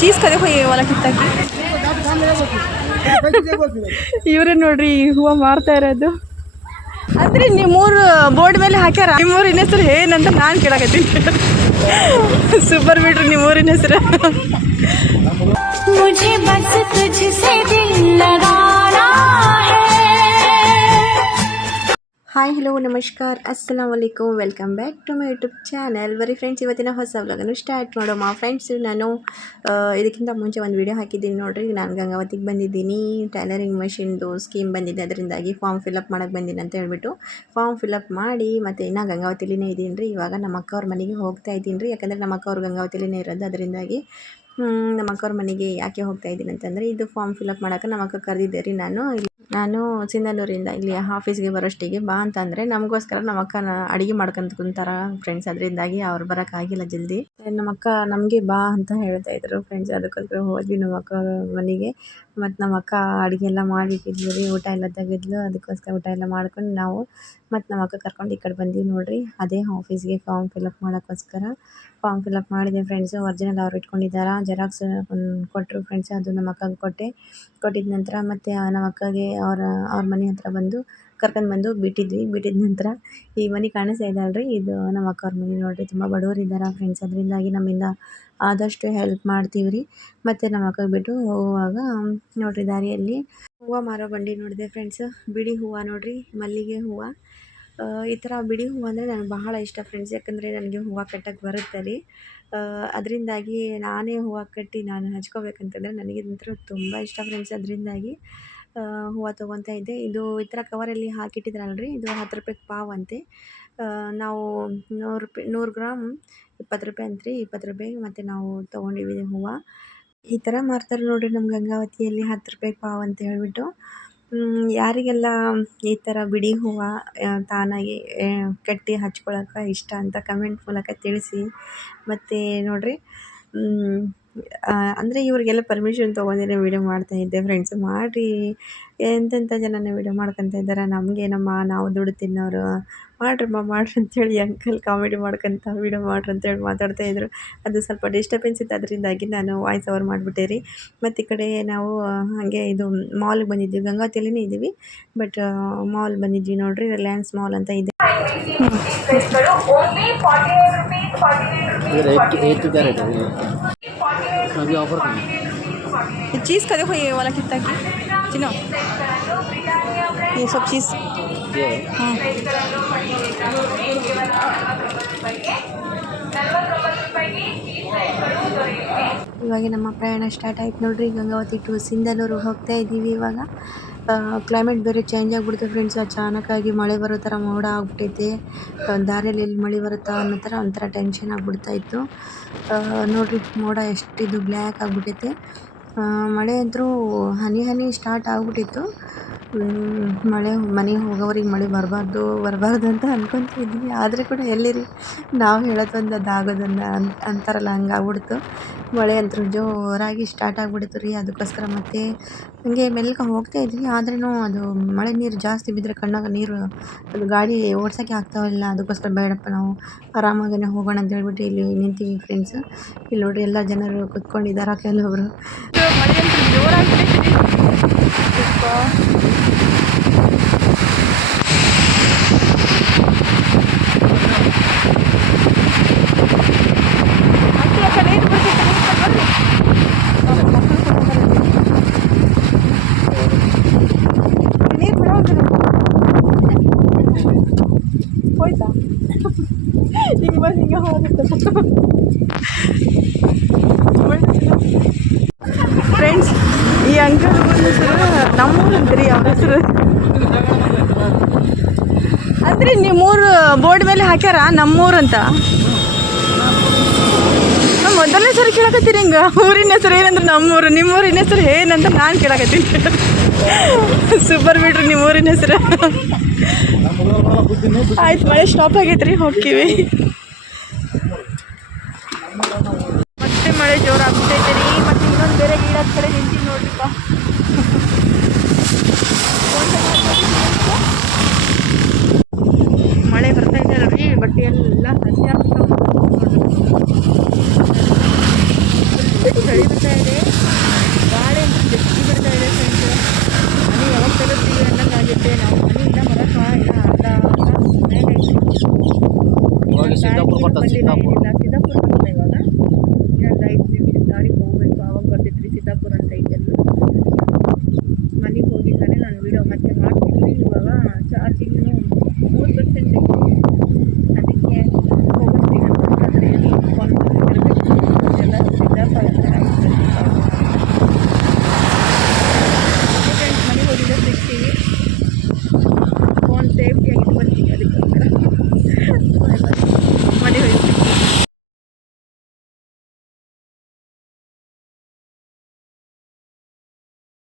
चीज़ का देखो ये वाला कितना की ಇವ್ರೆ ನೋಡ್ರಿ ಹೂವು ಮಾರ್ತಾ ಇರೋದು. ಅಂದ್ರೆ ನೀವು 3 ಬೋರ್ಡ್ ಮೇಲೆ ಹಾಕ್ಯಾರ. ನಿಮ್ಮ ಊರಿನ ಹೆಸರು ಏನಂತ ನಾನು ಕೇಳಕತ್ತೀನಿ. ಸೂಪರ್ ಬಿಡ್ರಿ ನಿಮ್ಮ ಊರಿನ ಹೆಸರು. मुझे बस तुझसे दिल लगाना है. ಹಾಯ್ ಹಲೋ ನಮಸ್ಕಾರ ಅಸ್ಸಲಾಮ್ ವಲೈಕುಮ್ welcome back to my YouTube channel. ಬರೀ ಫ್ರೆಂಡ್ಸ್, ಇವತ್ತಿನ ಹೊಸ ವ್ಲಾಗನ್ನು ಸ್ಟಾರ್ಟ್ ಮಾಡೋಣ. ಫ್ರೆಂಡ್ಸ್, ನಾನು ಇದಕ್ಕಿಂತ ಮುಂಚೆ ಒಂದು ವಿಡಿಯೋ ಹಾಕಿದ್ದೀನಿ ನೋಡಿರಿ. ನಾನು ಗಂಗಾವತಿಗೆ ಬಂದಿದ್ದೀನಿ. ಟೈಲರಿಂಗ್ ಮಷಿನ್ದು ಸ್ಕೀಮ್ ಬಂದಿದೆ, ಅದರಿಂದಾಗಿ ಫಾರ್ಮ್ ಫಿಲಪ್ ಮಾಡೋಕ್ಕೆ ಬಂದೀನಿ ಅಂತ ಹೇಳ್ಬಿಟ್ಟು ಫಾರ್ಮ್ ಫಿಲಪ್ ಮಾಡಿ ಮತ್ತು ಇನ್ನೂ ಗಂಗಾವತಿಲಿನೇ ಇದ್ದೀನಿ ರೀ. ಇವಾಗ ನಮ್ಮ ಅಕ್ಕ ಅವ್ರ ಮನೆಗೆ ಹೋಗ್ತಾ ಇದ್ದೀನಿ ರೀ. ಯಾಕಂದರೆ ನಮ್ಮ ಅಕ್ಕ ಅವ್ರು ಗಂಗಾವತಿಲಿನೇ ಇರೋದು, ಅದರಿಂದಾಗಿ ನಮ್ಮ ಅಕ್ಕ ಅವ್ರ ಮನೆಗೆ ಯಾಕೆ ಹೋಗ್ತಾ ಇದ್ದೀನಿ ಅಂತಂದರೆ, ಇದು ಫಾರ್ಮ್ ಫಿಲಪ್ ಮಾಡೋಕೆ ನಮ್ಮ ಅಕ್ಕ ಕರೆದಿದ್ದೆ ರೀ. ನಾನು ಸಿಂಧನೂರಿಂದ ಇಲ್ಲಿ ಆಫೀಸ್ಗೆ ಬರೋಷ್ಟಿಗೆ ಬಾ ಅಂತಂದರೆ ನಮಗೋಸ್ಕರ ನಮ್ಮ ಅಕ್ಕನ ಅಡುಗೆ ಮಾಡ್ಕೊಂತ ಕುಂತಾರ ಫ್ರೆಂಡ್ಸ್. ಅದರಿಂದಾಗಿ ಅವ್ರು ಬರೋಕ್ಕಾಗಿಲ್ಲ ಜಲ್ದಿ. ನಮ್ಮ ಅಕ್ಕ ನಮಗೆ ಬಾ ಅಂತ ಹೇಳ್ತಾ ಇದ್ರು ಫ್ರೆಂಡ್ಸ್. ಅದಕ್ಕೋಸ್ಕರ ಹೋದ್ವಿ ನಮ್ಮ ಅಕ್ಕ ಮನೆಗೆ. ಮತ್ತು ನಮ್ಮ ಅಕ್ಕ ಅಡುಗೆ ಎಲ್ಲ ಮಾಡಿಟ್ಟಿದ್ಲು ರೀ, ಊಟ ಎಲ್ಲ ತೆಗೆದ್ಲು. ಅದಕ್ಕೋಸ್ಕರ ಊಟ ಎಲ್ಲ ಮಾಡ್ಕೊಂಡು ನಾವು ಮತ್ತು ನಮ್ಮ ಅಕ್ಕ ಕರ್ಕೊಂಡು ಈ ಕಡೆ ಬಂದೀವಿ ನೋಡಿರಿ. ಅದೇ ಆಫೀಸ್ಗೆ ಫಾರ್ಮ್ ಫಿಲಪ್ ಮಾಡೋಕ್ಕೋಸ್ಕರ ಫಾರ್ಮ್ ಫಿಲಪ್ ಮಾಡಿದೆ ಫ್ರೆಂಡ್ಸು. ಒರಿಜಿನಲ್ ಅವ್ರು ಇಟ್ಕೊಂಡಿದ್ದಾರೆ, ಜೆರಾಕ್ಸ್ ಕೊಟ್ಟರು ಫ್ರೆಂಡ್ಸ್. ಅದು ನಮ್ಮ ಅಕ್ಕಗೆ ಕೊಟ್ಟಿದ್ದ ನಂತರ ಮತ್ತು ನಮ್ಮ ಅಕ್ಕಗೆ ಅವ್ರ ಮನೆ ಹತ್ರ ಕರ್ಕೊಂಡು ಬಂದು ಬಿಟ್ಟಿದ್ದ ನಂತರ ಈ ಮನೆ ಕಾಣಿಸ್ತಾ ಇದೆ ಅಲ್ರಿ, ಇದು ನಮ್ಮ ಅಕ್ಕ ಅವ್ರ ಮನೆ ನೋಡಿರಿ. ತುಂಬ ಬಡವರು ಇದ್ದಾರೆ ಫ್ರೆಂಡ್ಸ್, ಅದರಿಂದಾಗಿ ನಮ್ಮಿಂದ ಆದಷ್ಟು ಹೆಲ್ಪ್ ಮಾಡ್ತೀವಿ ರೀ. ಮತ್ತು ನಮ್ಮ ಅಕ್ಕಗೆ ಬಿಟ್ಟು ಹೋಗುವಾಗ ನೋಡಿರಿ ದಾರಿಯಲ್ಲಿ ಹೂವು ಮಾರೋ ಬಂಡಿ ನೋಡಿದೆ ಫ್ರೆಂಡ್ಸ್. ಬಿಡಿ ಹೂವು ನೋಡಿರಿ, ಮಲ್ಲಿಗೆ ಹೂವು. ಈ ಥರ ಬಿಡಿ ಹೂವು ಅಂದರೆ ನನಗೆ ಬಹಳ ಇಷ್ಟ ಫ್ರೆಂಡ್ಸ್. ಯಾಕಂದರೆ ನನಗೆ ಹೂವು ಕಟ್ಟಕ್ಕೆ ಬರುತ್ತೆ ರೀ. ಅದರಿಂದಾಗಿ ನಾನೇ ಹೂವು ಕಟ್ಟಿ ನಾನು ಹಚ್ಕೋಬೇಕಂತಂದರೆ ನನಗೆ ನಂತರ ತುಂಬ ಇಷ್ಟ ಫ್ರೆಂಡ್ಸ್. ಅದರಿಂದಾಗಿ ಹೂವು ತೊಗೊತಾ ಇದ್ದೆ. ಇದು ಈ ಥರ ಕವರಲ್ಲಿ ಹಾಕಿಟ್ಟಿದ್ರಲ್ರಿ, ಇದು 10 ರೂಪಾಯಿಗೆ ಪಾವು ಅಂತೆ. ನಾವು 100 ಗ್ರಾಮ್ 20 ರೂಪಾಯಿ ಅಂತ್ರಿ, 20 ರೂಪಾಯಿಗೆ ಮತ್ತು ನಾವು ತೊಗೊಂಡಿವಿ ಹೂವು. ಈ ಥರ ಮಾರ್ತಾರೆ ನೋಡಿರಿ ನಮ್ಮ ಗಂಗಾವತಿಯಲ್ಲಿ, 10 ರೂಪಾಯಿಗೆ ಪಾವು ಅಂತ ಹೇಳ್ಬಿಟ್ಟು. ಯಾರಿಗೆಲ್ಲ ಈ ಥರ ಬಿಡಿ ಹೂವು ತಾನಾಗಿ ಕಟ್ಟಿ ಹಚ್ಕೊಳಕ್ಕೆ ಇಷ್ಟ ಅಂತ ಕಮೆಂಟ್ ಮೂಲಕ ತಿಳಿಸಿ. ಮತ್ತು ನೋಡಿರಿ, ಅಂದರೆ ಇವ್ರಿಗೆಲ್ಲ ಪರ್ಮಿಷನ್ ತೊಗೊಂಡಿನೇ ವೀಡಿಯೋ ಮಾಡ್ತಾಯಿದ್ದೆ ಫ್ರೆಂಡ್ಸ್. ಮಾಡಿರಿ, ಎಂತೆಂಥ ಜನನ ವೀಡಿಯೋ ಮಾಡ್ಕೊತ ಇದ್ದಾರೆ. ನಮಗೇನಮ್ಮ, ನಾವು ದುಡ್ಡು ತಿನ್ನೋರು, ಮಾಡ್ರಮ್ಮ ಮಾಡ್ರಿ ಅಂಥೇಳಿ ಅಂಕಲ್ ಕಾಮಿಡಿ ಮಾಡ್ಕೊತ ವೀಡಿಯೋ ಮಾಡ್ರಿ ಅಂತೇಳಿ ಮಾತಾಡ್ತಾಯಿದ್ರು. ಅದು ಸ್ವಲ್ಪ ಡಿಸ್ಟರ್ಬೆನ್ಸ್ ಇತ್ತು, ಅದರಿಂದಾಗಿ ನಾನು ವಾಯ್ಸ್ ಓವರ್ ಮಾಡಿಬಿಟ್ಟೆ ರೀ. ಮತ್ತು ಈ ಕಡೆ ನಾವು ಹಾಗೆ ಇದು ಮಾಲ್ಗೆ ಬಂದಿದ್ವಿ, ಗಂಗಾವತಿಯಲ್ಲಿನೇ ಇದ್ದೀವಿ. ಬಟ್ ಮಾಲ್ ಬಂದಿದ್ವಿ ನೋಡಿರಿ, ರಿಲಯನ್ಸ್ ಮಾಲ್ ಅಂತ ಇದೆ. चीज़ का देखो ये वाला कितना की चिनो, ये सब चीज़ हाँ. ಇವಾಗ ನಮ್ಮ ಪ್ರಯಾಣ ಸ್ಟಾರ್ಟ್ ಆಯ್ತು ನೋಡ್ರಿ. ಗಂಗಾವತಿ ಟು ಸಿಂಧನೂರು ಹೋಗ್ತಾ ಇದ್ದೀವಿ. ಇವಾಗ ಕ್ಲೈಮೇಟ್ ಬೇರೆ ಚೇಂಜ್ ಆಗಿಬಿಡುತ್ತೆ ಫ್ರೆಂಡ್ಸ್. ಅಚಾನಕ್ಕಾಗಿ ಮಳೆ ಬರೋ ಥರ ಮೋಡ ಆಗ್ಬಿಟ್ಟೈತೆ. ದಾರಿಯಲ್ಲಿ ಎಲ್ಲಿ ಮಳೆ ಬರುತ್ತಾ ಅನ್ನೋ ಥರ ಒಂಥರ ಟೆನ್ಷನ್ ಆಗ್ಬಿಡ್ತಾಯಿತ್ತು ನೋಡಿರಿ. ಮೋಡ ಎಷ್ಟಿದು ಬ್ಲ್ಯಾಕ್ ಆಗಿಬಿಟ್ಟೈತೆ. ಮಳೆ ಅಂತೂ ಹನಿ ಸ್ಟಾರ್ಟ್ ಆಗ್ಬಿಟ್ಟಿತ್ತು. ಮನೆಗೆ ಹೋಗೋವ್ರಿಗೆ ಮಳೆ ಬರಬಾರ್ದು ಅಂತ ಅಂದ್ಕೊತಿದ್ವಿ. ಆದರೆ ಕೂಡ ಎಲ್ಲಿರಿ, ನಾವು ಹೇಳೋದೊಂದು ಅದು ಆಗೋದೊಂದು ಅಂತಾರಲ್ಲ, ಹಂಗೆ ಆಗ್ಬಿಡ್ತು. ಮಳೆ ಅಂತೂ ಜೋರಾಗಿ ಸ್ಟಾರ್ಟ್ ಆಗಿಬಿಡ್ತು ರೀ. ಅದಕ್ಕೋಸ್ಕರ ಮತ್ತೆ ಹಂಗೆ ಮೆಲ್ಲಗೆ ಹೋಗ್ತಾ ಇದ್ವಿ. ಆದ್ರೂ ಅದು ಮಳೆ ನೀರು ಜಾಸ್ತಿ ಬಿದ್ದರೆ ಕಣ್ಣಾಗ ನೀರು, ಅದು ಗಾಡಿ ಓಡ್ಸೋಕ್ಕೆ ಆಗ್ತಾವಿಲ್ಲ. ಅದಕ್ಕೋಸ್ಕರ ಬೇಡಪ್ಪ, ನಾವು ಆರಾಮಾಗೇ ಹೋಗೋಣ ಅಂತ ಹೇಳ್ಬಿಟ್ಟು ಇಲ್ಲಿ ನಿಂತೀವಿ ಫ್ರೆಂಡ್ಸ್. ಇಲ್ಲಿ ನೋಡಿರಿ, ಎಲ್ಲ ಜನರು ಕುತ್ಕೊಂಡಿದ್ದಾರೆ. ಕೆಲವೊಬ್ರು ಮಳೆ ಅಂತೂ ಜೋರಾಗ್ಬಿಟ್ಟೈತೆ ಹೋಯ್ತಾ ಹಿಂಗೆ ಬಂದು ಹಿಂಗೆ ಹೋಗುತ್ತೆ ಫ್ರೆಂಡ್ಸ್. ಈ ಅಂಕಲ್ ಹೆಸರು ನಮ್ಮೂರು ಅಂತೀರಿ, ಅವ್ರ ಹೆಸರು ಅಂದರೆ ನೀವು 3 ಬೋರ್ಡ್ ಮೇಲೆ ಹಾಕ್ಯಾರ ನಮ್ಮೂರು ಅಂತ. ಮೊದಲನೇ ಸರಿ ಕೇಳಕತ್ತೀರಿ ಹಿಂಗೆ. ಊರಿನ ಹೆಸರು ಏನಂದ್ರೆ ನಮ್ಮೂರು, ನಿಮ್ಮ ಊರಿನ ಹೆಸರು ಏನಂತ ನಾನು ಕೇಳಕತ್ತೀನಿ. ಸೂಪರ್ ಬಿಡ್ರಿ ನಿಮ್ಮ ಊರಿನ ಹೆಸರು. ಆಯ್ತು, ಮಳೆ ಸ್ಟಾಪ್ ಆಗೈತ್ರಿ, ಹೋಗ್ತೀವಿ. ಮತ್ತೆ ಮಳೆ ಜೋರಾಗ್ಬಿಟ್ಟೈತೆ ರೀ. ಮತ್ತು ಇನ್ನೊಂದು ಬೇರೆ ಗೀಡದ ಕಡೆ ನಿಂತೀವಿ ನೋಡ್ರಿಪ್ಪ. ಮಳೆ ಬರ್ತಾ ಇದೆ ನೋಡ್ರಿ, ಬಟ್ಟೆ ಎಲ್ಲ ಹಸಿ ಆಗ್ತಾವೆ. ಚಳಿ ಬರ್ತಾ ಇದೆ, ಗಾಳಿ ಜಗ್ಗಿ ಬರ್ತಾ ಇದೆ ಫ್ರೆಂಡ್ಸ್. ಮನೆ ಯಾವಾಗ ತಲುಪ್ತೀವಿ ಅನ್ನಂಗೆ ಆಗುತ್ತೆ. ನಾವು ಮನೆಯಿಂದ ಬರೋಕೆ ಇಲ್ಲ, ಅರ್ಧ ತಾಸು ಮನೆಗೆ ಇವಾಗ ಸಿದ್ದಾಪುರ ಬರ್ತಾ ಬಂದಿಲ್ಲ, ಸಿದ್ದಾಪುರ ಏನಿಲ್ಲ. ಸಿದ್ದಾಪುರ